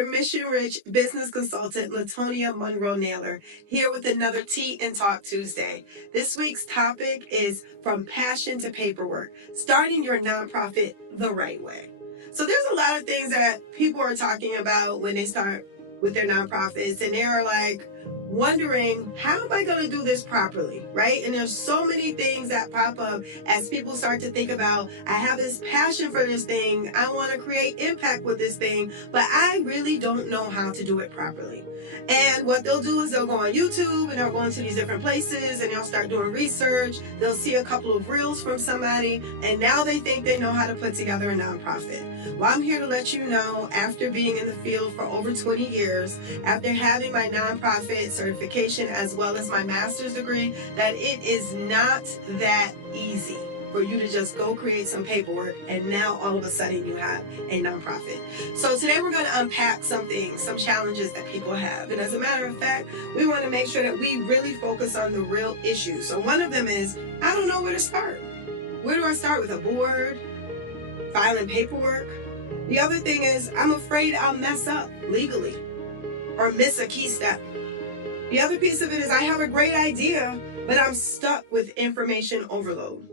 your mission rich business consultant, Latonia Monroe Naylor, here with another Tea and Talk Tuesday. This week's topic is From Passion to Paperwork, starting your nonprofit the right way. So there's a lot of things that people are talking about when they start with their nonprofits, and they're like wondering, how am I going to do this properly, right? And there's so many things that pop up as people start to think about, I have this passion for this thing, I want to create impact with this thing, but I really don't know how to do it properly. And what they'll do is they'll go on YouTube and they'll go into these different places and they'll start doing research. They'll see a couple of reels from somebody, and now they think they know how to put together a nonprofit. Well, I'm here to let you know, after being in the field for over 20 years, after having my nonprofit certification as well as my master's degree, that it is not that easy for you to just go create some paperwork and now all of a sudden you have a nonprofit. So today we're going to unpack some things, some challenges that people have. And as a matter of fact, we want to make sure that we really focus on the real issues. So one of them is, I don't know where to start. Where do I start? With a board? Filing paperwork? The other thing is, I'm afraid I'll mess up legally or miss a key step. The other piece of it is, I have a great idea, but I'm stuck with information overload.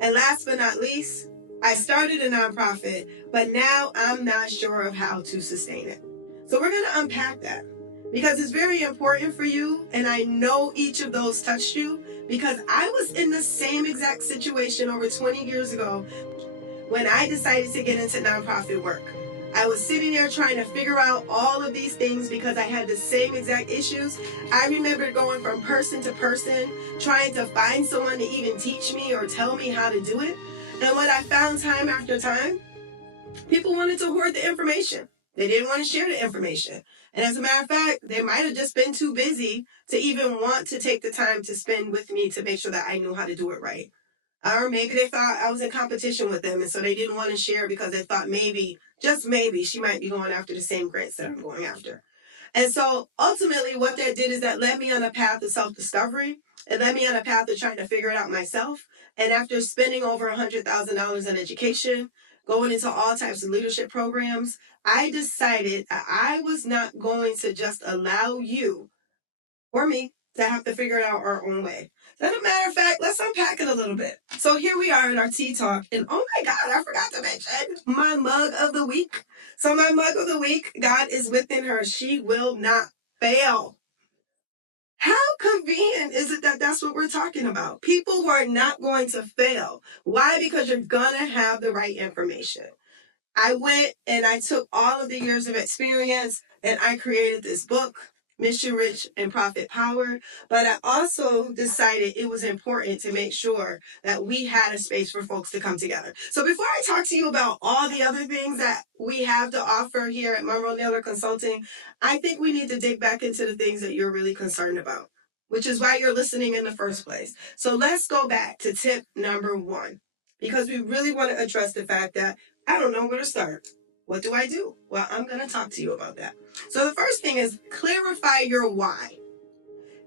And last but not least, I started a nonprofit, but now I'm not sure of how to sustain it. So we're going to unpack that because it's very important for you. And I know each of those touched you because I was in the same exact situation over 20 years ago when I decided to get into nonprofit work. I was sitting there trying to figure out all of these things because I had the same exact issues. I remember going from person to person, trying to find someone to even teach me or tell me how to do it. And what I found time after time, people wanted to hoard the information. They didn't want to share the information. And as a matter of fact, they might have just been too busy to even want to take the time to spend with me to make sure that I knew how to do it right. Or maybe they thought I was in competition with them, and so they didn't want to share because they thought maybe, just maybe, she might be going after the same grants that I'm going after. And so ultimately what that did is that led me on a path of self-discovery. It led me on a path of trying to figure it out myself. And after spending over $100,000 in education, going into all types of leadership programs, I decided that I was not going to just allow you or me to have to figure it out our own way. As a matter of fact, let's unpack it a little bit. So here we are in our tea talk, and oh my God, I forgot to mention my mug of the week. So my mug of the week, God is within her. She will not fail. How convenient is it that that's what we're talking about? People who are not going to fail. Why? Because you're going to have the right information. I went and I took all of the years of experience and I created this book, Mission Rich and Profit Power. But I also decided it was important to make sure that we had a space for folks to come together. So before I talk to you about all the other things that we have to offer here at Monroe Naylor Consulting, I think we need to dig back into the things that you're really concerned about, which is why you're listening in the first place. So let's go back to tip number 1, because we really want to address the fact that I don't know where to start. What do I do? Well, I'm going to talk to you about that. So the first thing is clarify your why.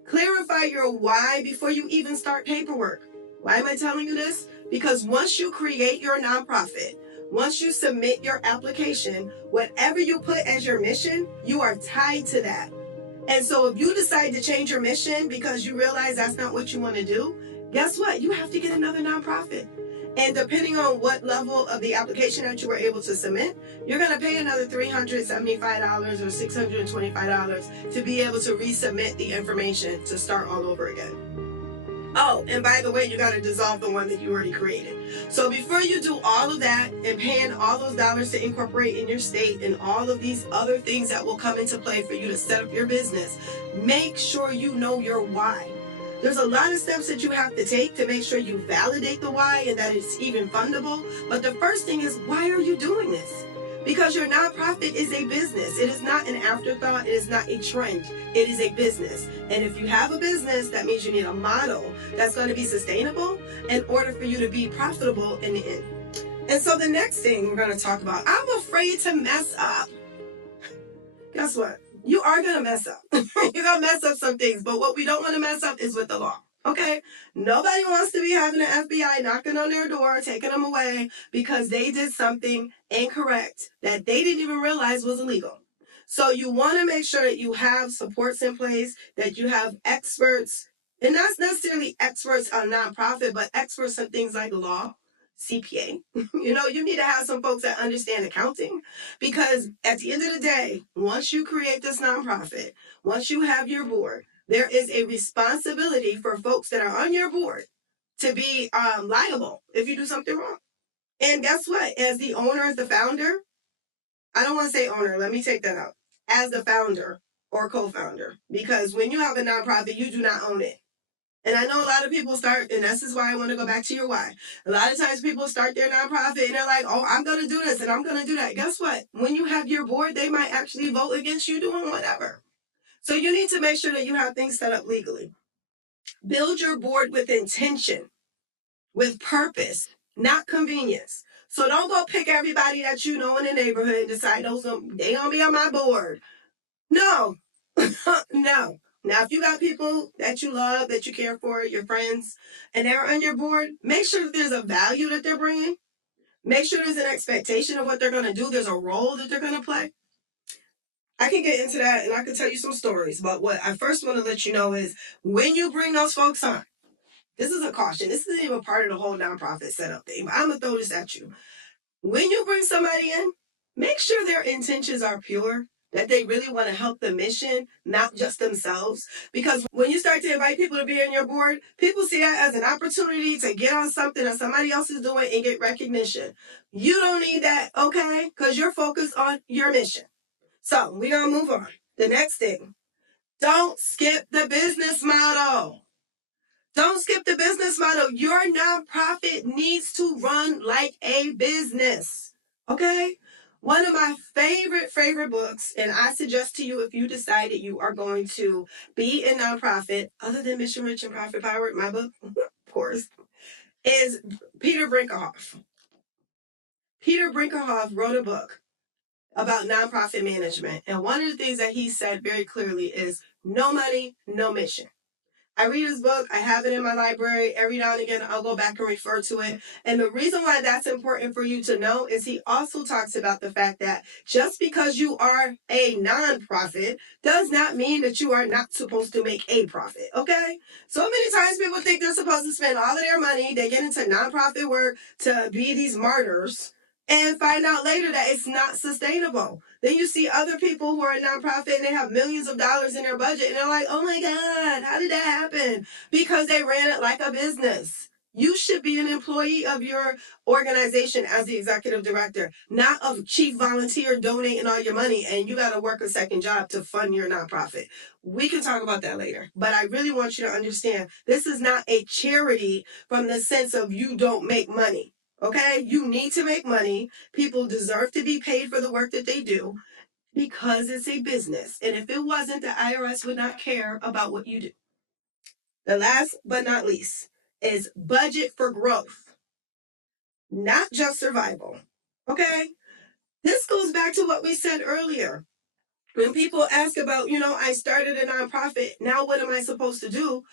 Clarify your why before you even start paperwork. Why am I telling you this? Because once you create your nonprofit, once you submit your application, whatever you put as your mission, you are tied to that. And so if you decide to change your mission because you realize that's not what you want to do, guess what? You have to get another nonprofit. And depending on what level of the application that you were able to submit, you're going to pay another $375 or $625 to be able to resubmit the information to start all over again. Oh, and by the way, you got to dissolve the one that you already created. So before you do all of that and paying all those dollars to incorporate in your state and all of these other things that will come into play for you to set up your business, make sure you know your why. There's a lot of steps that you have to take to make sure you validate the why and that it's even fundable. But the first thing is, why are you doing this? Because your nonprofit is a business. It is not an afterthought. It is not a trend. It is a business. And if you have a business, that means you need a model that's going to be sustainable in order for you to be profitable in the end. And so the next thing we're going to talk about, I'm afraid to mess up. Guess what? You are going to mess up. You're going to mess up some things. But what we don't want to mess up is with the law. Okay? Nobody wants to be having the FBI knocking on their door, taking them away because they did something incorrect that they didn't even realize was illegal. So you want to make sure that you have supports in place, that you have experts, and not necessarily experts on nonprofit, but experts on things like law, CPA. You need to have some folks that understand accounting, because at the end of the day, once you create this nonprofit, once you have your board, there is a responsibility for folks that are on your board to be liable if you do something wrong. And guess what? As the owner, as the founder, I don't want to say owner, let me take that out. As the founder or co-founder, because when you have a nonprofit, you do not own it. And I know a lot of people start, and this is why I want to go back to your why. A lot of times people start their nonprofit and they're like, oh, I'm going to do this and I'm going to do that. Guess what? When you have your board, they might actually vote against you doing whatever. So you need to make sure that you have things set up legally. Build your board with intention, with purpose, not convenience. So don't go pick everybody that you know in the neighborhood and decide they gonna be on my board. No, no. Now, if you got people that you love, that you care for, your friends, and they're on your board, make sure that there's a value that they're bringing. Make sure there's an expectation of what they're going to do. There's a role that they're going to play. I can get into that and I can tell you some stories, but what I first want to let you know is when you bring those folks on, this is a caution. This isn't even part of the whole nonprofit setup thing, but I'm going to throw this at you. When you bring somebody in, make sure their intentions are pure, that they really want to help the mission, not just themselves. Because when you start to invite people to be on your board, people see that as an opportunity to get on something that somebody else is doing and get recognition. You don't need that, okay? Because you're focused on your mission. So we're going to move on. The next thing, don't skip the business model. Don't skip the business model. Your nonprofit needs to run like a business. Okay? One of my favorite books, and I suggest to you if you decide that you are going to be a nonprofit, other than Mission Rich and Profit Powered, my book, of course, is Peter Brinkerhoff. Peter Brinkerhoff wrote a book about nonprofit management. And one of the things that he said very clearly is no money, no mission. I read his book. I have it in my library. Every now and again, I'll go back and refer to it. And the reason why that's important for you to know is he also talks about the fact that just because you are a nonprofit does not mean that you are not supposed to make a profit. Okay? So many times people think they're supposed to spend all of their money. They get into nonprofit work to be these martyrs and find out later that it's not sustainable. Then you see other people who are a nonprofit and they have millions of dollars in their budget and they're like, oh my God, how did that happen? Because they ran it like a business. You should be an employee of your organization as the executive director, not a chief volunteer donating all your money and you got to work a second job to fund your nonprofit. We can talk about that later. But I really want you to understand this is not a charity from the sense of you don't make money. Okay, you need to make money. People deserve to be paid for the work that they do because it's a business. And if it wasn't, the IRS would not care about what you do. The last but not least is budget for growth, not just survival. Okay, this goes back to what we said earlier. When people ask about, I started a nonprofit, now what am I supposed to do?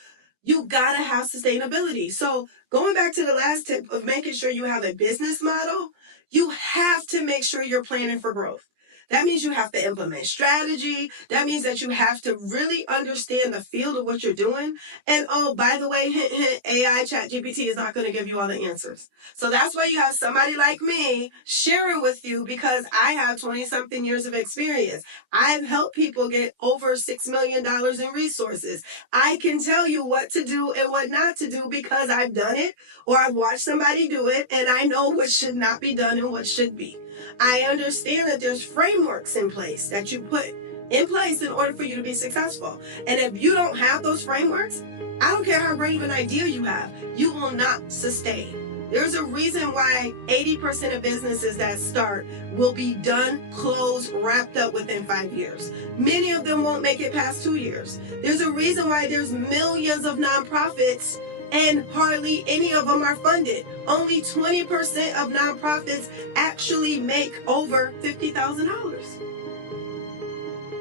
You gotta have sustainability. So going back to the last tip of making sure you have a business model, you have to make sure you're planning for growth. That means you have to implement strategy. That means that you have to really understand the field of what you're doing. And oh, by the way, hint, hint, AI ChatGPT is not going to give you all the answers. So that's why you have somebody like me sharing with you because I have 20-something years of experience. I've helped people get over $6 million in resources. I can tell you what to do and what not to do because I've done it or I've watched somebody do it and I know what should not be done and what should be. I understand that there's frameworks in place that you put in place in order for you to be successful. And if you don't have those frameworks, I don't care how great of an idea you have, you will not sustain. There's a reason why 80% of businesses that start will be done, closed, wrapped up within 5 years. Many of them won't make it past 2 years. There's a reason why there's millions of nonprofits and hardly any of them are funded. Only 20% of nonprofits actually make over $50,000.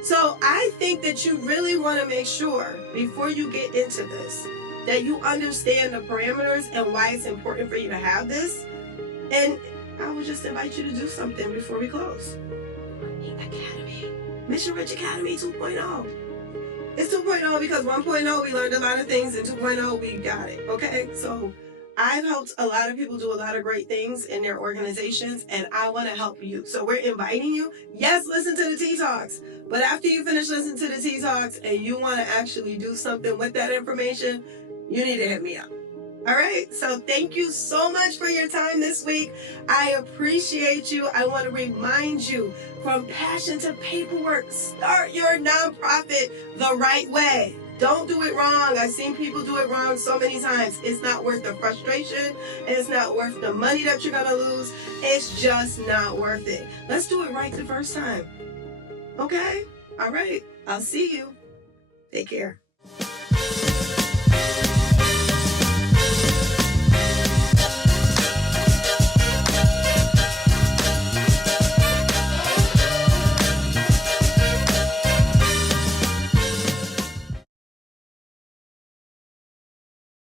So I think that you really want to make sure before you get into this that you understand the parameters and why it's important for you to have this. And I would just invite you to do something before we close. The Academy. Mission Rich Academy 2.0. It's 2.0 because 1.0 we learned a lot of things, and 2.0 we got it. Okay, so I've helped a lot of people do a lot of great things in their organizations, and I want to help you. So we're inviting you. Yes, listen to the Tea Talks, but after you finish listening to the Tea Talks and you want to actually do something with that information, you need to hit me up. All right, so thank you so much for your time this week. I appreciate you. I want to remind you, from passion to paperwork, start your nonprofit the right way. Don't do it wrong. I've seen people do it wrong so many times. It's not worth the frustration. It's not worth the money that you're going to lose. It's just not worth it. Let's do it right the first time. Okay? All right. I'll see you. Take care.